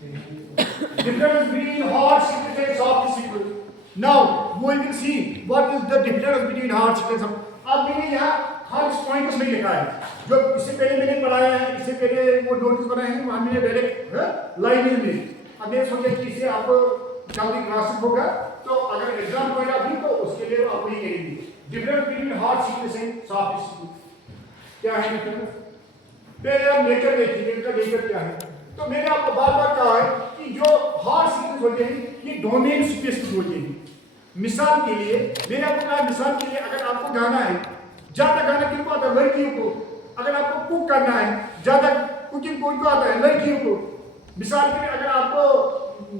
Difference between hard sickness and soft sickness. Now we will see what is the difference between hard sickness. अब मैंने यहाँ हर point उसमें लिखा है जो इससे पहले मैंने पढ़ाया है, इससे पहले वो नोटिस बनाए हैं, वहाँ मैंने डायरेक्ट लाइन में। अब मैं सोचा कि इससे आपको जल्दी ग्रास्प होगा, तो अगर एग्जाम होगा भी तो उसके लिए आप वही करेंगे। Difference between hard sickness and soft sickness क्या है डिफरेंस? पहले हम नेचर देखेंगे, इनका नेचर क्या है। तो मैंने आपको बार बार कहा है कि जो हार्ड सिकनेस होते हैं ये डोमेन स्पेसिफिक होते हैं। मिसाल के लिए मैंने आपको कहा, मिसाल के लिए अगर आपको गाना है, ज्यादा गाना किनको आता है? लड़कियों को। अगर आपको कुक करना है, ज्यादा कुकिंग को आता है? लड़कियों को। मिसाल के लिए अगर आपको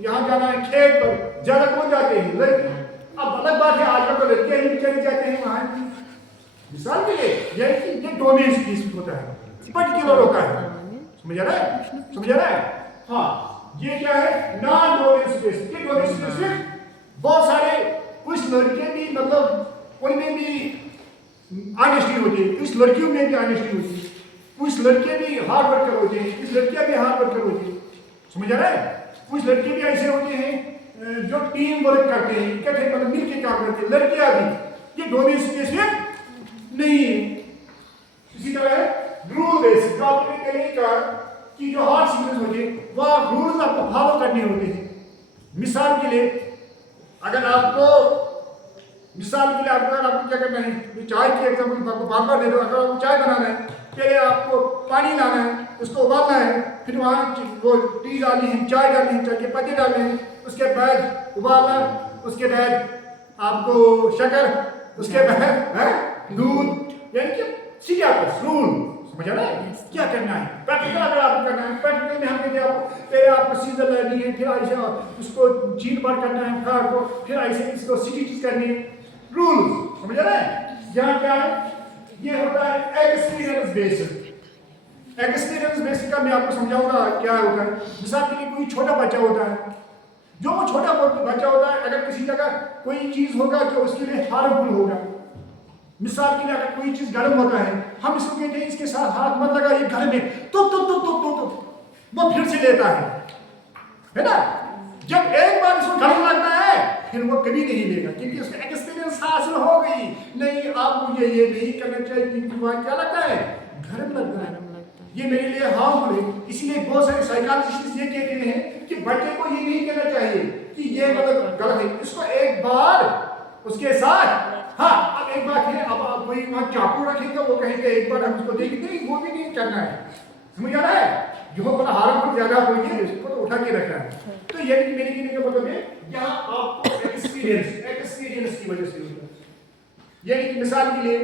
यहाँ जाना है खेत पर, ज्यादा कौन जाते हैं? लड़के। अब अलग बात है आजकल तो लड़कियां ही चले जाते हैं वहां। मिसाल के लिए ये डोमेन स्पेसिफिक होता है, पर्टिकुलर होता है। समझ आ रहा है? समझ आ रहा है? हाँ, ये क्या है? Non domain specific. Domain specific बहुत सारे, कुछ लड़के भी मतलब उनमें भी ऑनेस्टी होती है, कुछ लड़कियों में भी ऑनेस्टी होती है, कुछ लड़के भी हार्ड वर्कर होते हैं, कुछ लड़कियां भी हार्ड वर्कर होती है। समझ आ रहा है? कुछ लड़के भी ऐसे होते हैं जो टीम वर्क करते हैं, इकट्ठे मतलब मिल के काम करते हैं। लड़कियां भी, ये डोमेन स्पेसिफिक नहीं है। इसी तरह रूल बेस्ड, जो आपने पहले कहा कि जो हार्ड सिकनेस होते हैं वह रूल्स आपको फॉलो करने होते हैं। मिसाल के लिए अगर आपको क्या करना है, चाय की एग्जाम्पल आपको बार बार दे दो। अगर आपको चाय बनाना है, पहले आपको पानी लाना है, उसको उबालना है, फिर वहाँ वो टी डालनी है, चाय डालनी है, चाय के पत्ते डालने हैं, उसके बाद उबालना, उसके बाद आपको शक्कर, उसके बाद दूध, यानी कि सीधा रूल। समझ आ रहा है? क्या करना है प्रैक्टिकल अगर आपको करना है, प्रैक्टिकल में हमने क्या, पहले आपको सीजर लेनी है, फिर ऐसे उसको चीन पर करना है कार को, फिर ऐसे इसको स्टिच करनी है। रूल समझ आ रहा है? यहाँ क्या है? ये होता है एक्सपीरियंस बेस्ड। एक्सपीरियंस बेस्ड का मैं आपको समझाऊंगा क्या होता है। मिसाल के लिए कोई छोटा बच्चा होता है, जो वो छोटा बच्चा होता है, अगर किसी जगह कोई चीज होगा जो उसके लिए हार्मफुल होगा। मिसाल के लिए अगर कोई चीज गर्म होता है, हम इसको कहते हैं इसके साथ हाथ मत लगाइए घर में, तो वो फिर से लेता है ना? जब एक बार इसको गर्म लगता है फिर वो कभी नहीं लेगा, क्योंकि उसका एक्सपीरियंस हासिल हो गई। नहीं, आप मुझे ये नहीं करना चाहिए क्योंकि वहां क्या लगता है? गर्म लगता है, ये मेरे लिए हार्मफुल है। इसीलिए बहुत सारे साइकोलॉजिस्ट ये कहते हैं कि बच्चे को ये नहीं कहना चाहिए कि ये मतलब गलत है, इसको एक बार उसके साथ, हाँ अब एक बात है, अब कोई वहां चाकू रखेगा, वो कहेंगे एक बार हम उसको देंगे, नहीं वो भी नहीं करना है। समझ आ रहा है? जो बड़ा हार्मफुल ज्यादा होगी उसको तो उठा के रखना है। तो ये मेरे कहने का मतलब है यहाँ आपको एक्सपीरियंस की वजह से होता है। यानी कि मिसाल के लिए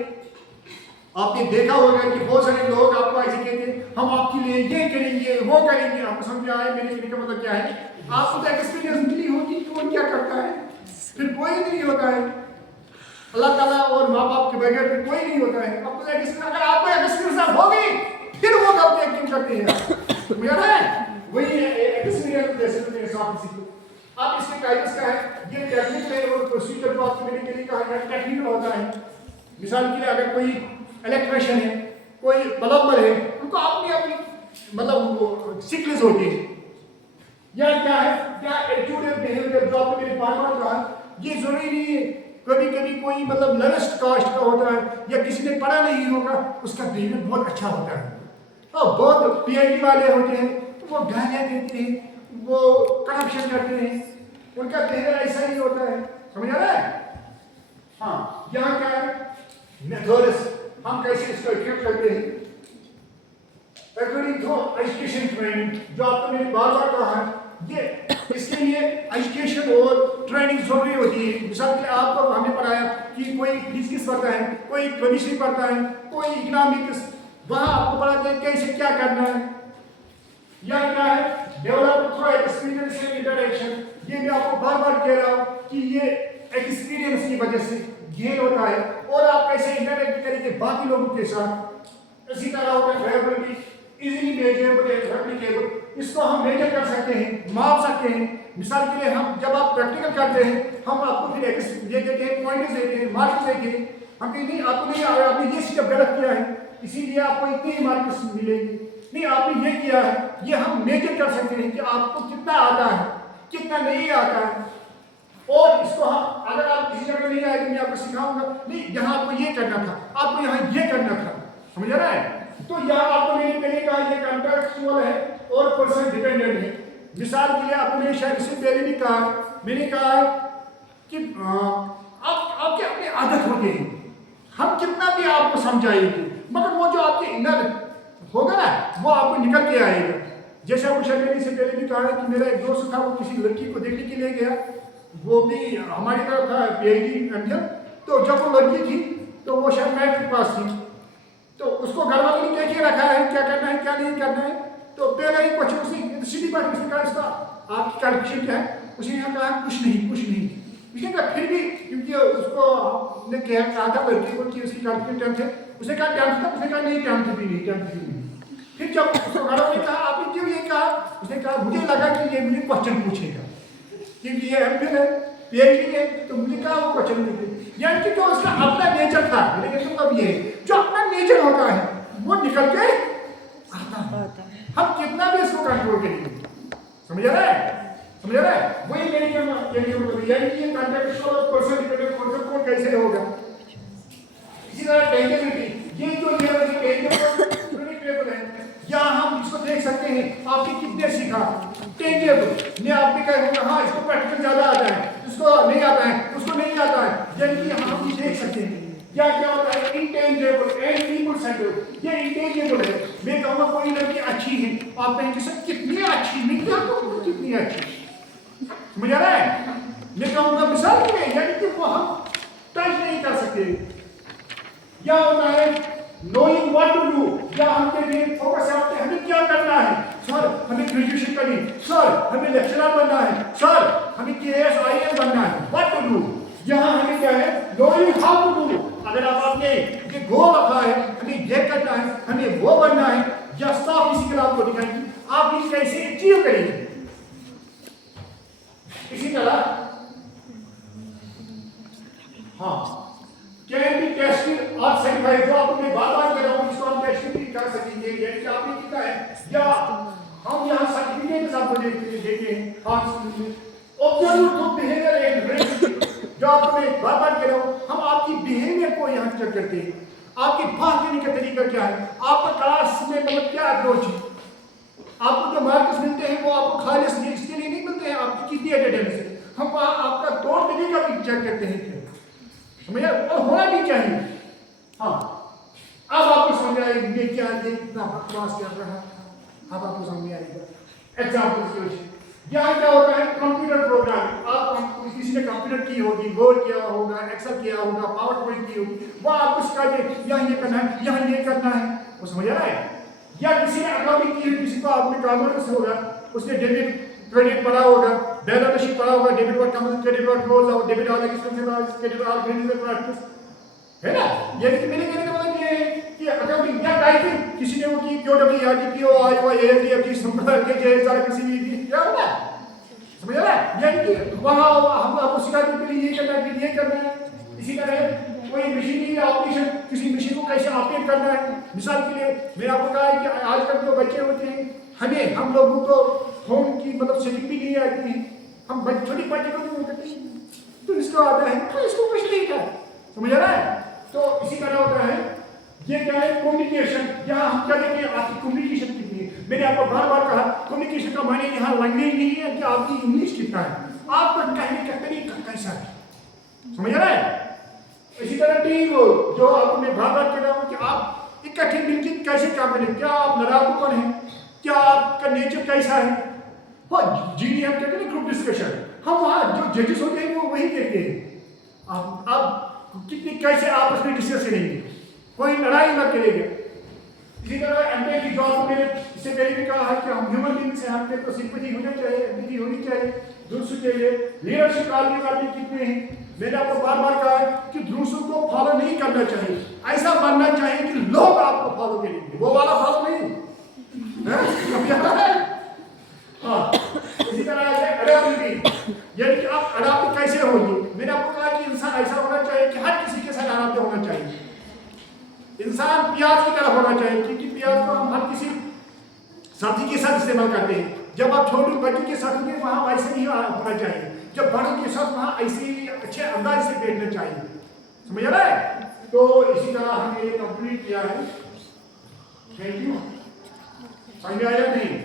आपने देखा होगा कि बहुत सारे लोग आपको ऐसे कहते हैं हम आपके लिए ये करेंगे वो करेंगे। आपको समझ आया मेरे कहने का मतलब क्या है? आपको तो एक्सपीरियंस मिली होगी कि वो क्या करता है, फिर कोई नहीं होता है। अल्लाह ताला और माँ बाप के बगैर फिर कोई नहीं होता है। आपको अगर आपको एक्सपीरियंस होगी फिर वो गलती क्यों करते हैं? मेरा है वही एक्सपीरियंस जैसे मेरे साथ सीखो। आप इसके कायदे का है, ये टेक्निक है और प्रोसीजर जो आपको मेरे के लिए कहा गया टेक्निकल होता है। मिसाल के लिए अगर कोई इलेक्ट्रिशियन है, कोई प्लम्बर है, उनको अपनी मतलब सिकनेस होती है या क्या है, क्या एटीट्यूड है, बिहेवियर जो आपने मेरे बार बार कहा, ये जरूरी नहीं है। कभी कभी कोई मतलब लोवेस्ट कास्ट का होता है या किसी ने पढ़ा नहीं होगा, उसका बिहेवियर बहुत अच्छा होता है। और बहुत पीएचडी वाले होते हैं तो वो गालियाँ देते हैं, वो करप्शन करते हैं, उनका बिहेवियर ऐसा ही होता है। समझ आ रहा है? हाँ, यहाँ क्या है मेथड्स, हम कैसे इसको इफेक्ट करते हैं अकॉर्डिंग टू एजुकेशन ट्रेनिंग, जो आपको मैंने बार बार कहा है, ये इसके लिए एजुकेशन और ट्रेनिंग जरूरी होती है। मिसाल के लिए आपको हमने पढ़ाया कि कोई फिजिक्स पढ़ता है, कोई केमिस्ट्री पढ़ता है, कोई इकोनॉमिक्स, वहां आपको पढ़ाते हैं कैसे क्या करना है। या क्या है develop through experience and interaction. ये मैं आपको बार बार कह रहा हूँ कि ये एक्सपीरियंस की वजह से गेन होता है और आप कैसे इंटरेक्ट करेंगे बाकी लोगों के साथ। इसी तरह होता है variability, easily measurable and replicable, इसको हम मेजर कर सकते हैं, माप सकते हैं। मिसाल के लिए हम जब आप प्रैक्टिकल करते हैं हम आपको फिर ये देते हैं, पॉइंट्स देते हैं, मार्क्स देते हैं। हम कहेंगे नहीं आपको नहीं आया, आपने ये स्टेप गलत किया है, इसीलिए आपको इतनी मार्क्स मिलेंगी। नहीं आपने ये किया है, ये हम मेजर कर सकते हैं कि आपको कितना आता है, कितना नहीं आता है। और इसको हम, अगर आप किसी जगह नहीं आए तो मैं आपको सिखाऊंगा, नहीं यहाँ आपको ये करना था, आपको यहाँ ये करना था, समझ रहा है। तो यहाँ आपको मैंने पहले कहा ये कॉन्टेक्चुअल है और पर्सन डिपेंडेंट है। मिसाल के लिए आपको मैंने शायद इससे पहले भी कहा, मैंने कहा कि आपके अपनी आदत होती है, हम कितना भी आपको समझाएंगे मगर वो जो आपके इनर होगा ना वो आपको निकल के आएगा। जैसे आपको शायद मैंने इससे पहले भी कहा कि मेरा एक दोस्त था, वो किसी लड़की को देखने के लिए गया, वो भी हमारी तरफ था PhD इंडियन। तो जब वो लड़की थी तो वो शायद मैथ के पास थी, तो उसको घर वालों ने क्या रखा है, क्या करना है क्या नहीं करना है। तो पहले ही क्वेश्चन उसने सीधी बात उसने कहा इसका आपकी क्वालिफिकेशन क्या है, उसने यहाँ कहा कुछ नहीं कुछ नहीं। उसने कहा फिर भी, क्योंकि उसको ने कहा था लड़की को कि उसकी क्वालिफिकेशन 10th है, उसने कहा 10th था, उसने कहा नहीं 10th भी नहीं 10th भी नहीं। फिर जब उसको घर वालों ने कहा आपने क्यों ये कहा, उसने कहा मुझे लगा कि ये मुझे क्वेश्चन पूछेगा क्योंकि ये MPhil है PhD है, तो मुझे कहा वो क्वेश्चन पूछेगा। यानी कि जो उसका अपना नेचर था, लेकिन मतलब ये जो अपना नेचर होता है वो निकल के आता है, हम कितना भी इसको कंट्रोल करेंगे। समझ रहा है, समझ रहा है, वही मेरी मतलब यानी कि ये कॉन्टेक्चुअल और पर्सन डिपेंडेंट कॉन्सेप्ट कैसे होगा। इसी तरह टेंजिबिलिटी, ये जो टेंजिबल है, यहाँ हम इसको देख सकते हैं आपके कितने सीखा। टेंजिबल ने आपने कहा हाँ इसको प्रैक्टिकल ज्यादा आता है, इसको नहीं आता है, उसको नहीं आता है, यानी कि हम ये देख सकते हैं क्या क्या होता है। इंटेंजिबल एंड पीपल सेंटर्ड, ये इंटेंजिबल है। मैं कहूँगा कोई लड़की अच्छी है, आप कहेंगे सर कितनी अच्छी, मैं क्या कहूँ कितनी अच्छी, समझ आ रहा है। मैं कहूँगा मिसाल के लिए यानी कि वो हम टच नहीं कर सकते। क्या होता है knowing what to do, या हमके लिए फोकस है हमें क्या करना है। सर हमें ग्रेजुएशन करनी, सर हमें लेक्चरर बनना है, सर हमें KS IAS बनना है, what to do। यहाँ हमें क्या है knowing how to do। अगर आप आपने ये गोल रखा है हमें ये करना है, हमें वो बनना है, या साफ इसी के आपको दिखाएंगे आप ये कैसे अचीव करेंगे। इसी तरह हाँ कैन बी टेस्टेड और सर्टिफाइड, जो आपको मैं बार-बार कह रहा हूँ इसको हम टेस्टिंग भी कर सकेंगे, यानी कि आपने किया है या हम यहाँ सर्टिफिकेट आपको देते हैं। Observe to behaviour and relationship, जो आपको मैं बार-बार कह रहा हूँ हम आपकी बिहेवियर को यहाँ चेक करते हैं, आपकी बात करने का तरीका क्या है, आपका क्लास में मतलब क्या अप्रोच है। आपको जो मार्क्स मिलते हैं वो आपको खाली इसके लिए नहीं मिलते हैं, आपकी कितनी अटेंडेंस है, हम वहाँ आपका तौर तरीका भी चेक करते हैं, समझिए, और होना भी चाहिए। हाँ अब आपको समझ आएगी मैं क्या कितना बकवास कर रहा था, अब आपको समझ आएगा। एग्जाम्पल यहाँ क्या होता है कंप्यूटर प्रोग्राम, आप किसी ने कंप्यूटर की होगी, वर्ड किया होगा, एक्सेल किया होगा, पावर पॉइंट की होगी, वह आपको सिखाइए यहाँ ये करना है, यहाँ ये करना है, वो समझ आ रहा है। या किसी ने अकाउंटिंग की है, किसी को आपने कॉमर्स होगा, उसने डेबिट क्रेडिट पढ़ा होगा, बैलेंस शीट पढ़ा होगा, डेबिट और क्रेडिट और क्लोज और डेबिट वाला क्रेडिट और क्रेडिट प्रैक्टिस है ना। ये कि मैंने कहने का मतलब ये है कि अकाउंटिंग या टाइपिंग किसी ने वो की क्यूडब्ल्यू आरटीपीओ आईओ एएलडीएफजी संभाल के जे सारा किसी भी क्या होगा, समझ रहा है। यानी कि वहां हम आपको सिखाने के लिए ये करना है, ये करना है। इसी तरह कोई मशीनरी ऑपरेशन, किसी मशीन को कैसे ऑपरेट करना है। मिसाल के लिए मैंने आपको कहा है कि आजकल जो बच्चे होते हैं हम लोगों को फोन की मतलब सेटिंग भी नहीं आती है, हम छोटी बच्चे को भी करते हैं तो इसको आता है तो इसको कुछ नहीं था, समझ रहा है। तो इसी तरह होता है ये क्या है कम्युनिकेशन, यहाँ हम क्या देखिए आपकी कम्युनिकेशन कितनी है। मैंने आपको बार बार कहा कम्युनिकेशन का माने यहाँ लैंग्वेज नहीं है कि आपकी इंग्लिश कितना है, आपका कहने का तरीका कैसा है, समझ रहा है। इसी तरह टीम जो आपको मैं बार बार कह रहा हूँ कि आप इकट्ठे मिलकर कैसे काम करें, क्या आप लड़ाकूपन है, क्या आपका नेचर कैसा है। हाँ जी हम कहते हैं ग्रुप डिस्कशन, हम वहाँ जो जजेस होते हैं वो वही कहते हैं आप कितनी कैसे आपस में डिस्कस करेंगे, कोई लड़ाई मत करेंगे। इसी तरह एम्पैथी की जॉब को मैंने इससे पहले भी कहा है कि हम ह्यूमन बीइंग्स हैं, हमने तो सिंपैथी होनी चाहिए, एम्पैथी होनी चाहिए, दूसरों के लिए लीडरशिप क्वालिटी वाले कितने हैं। मैंने आपको बार बार कहा है कि दूसरों को फॉलो नहीं करना चाहिए, ऐसा बनना चाहिए कि लोग आपको फॉलो करेंगे, वो वाला फॉलो नहीं है। हाँ इसी तरह अडैप्टिविटी, यानी कि आप अडैप्ट कैसे होंगे। मैंने आपको कहा कि इंसान ऐसा होना चाहिए कि हर किसी के साथ अडैप्ट होना चाहिए, इंसान प्याज की तरह होना चाहिए, क्योंकि प्याज को हम हर किसी सब्जी के साथ इस्तेमाल करते हैं। जब आप छोटे बच्चों के साथ होंगे वहाँ वैसे नहीं होना चाहिए, जब बड़ों के साथ वहाँ ऐसे ही अच्छे अंदाज से बैठना चाहिए। समझ आ रहा है? तो इसी तरह हमने ये कंप्लीट किया है। Thank you. समझ में आया नहीं?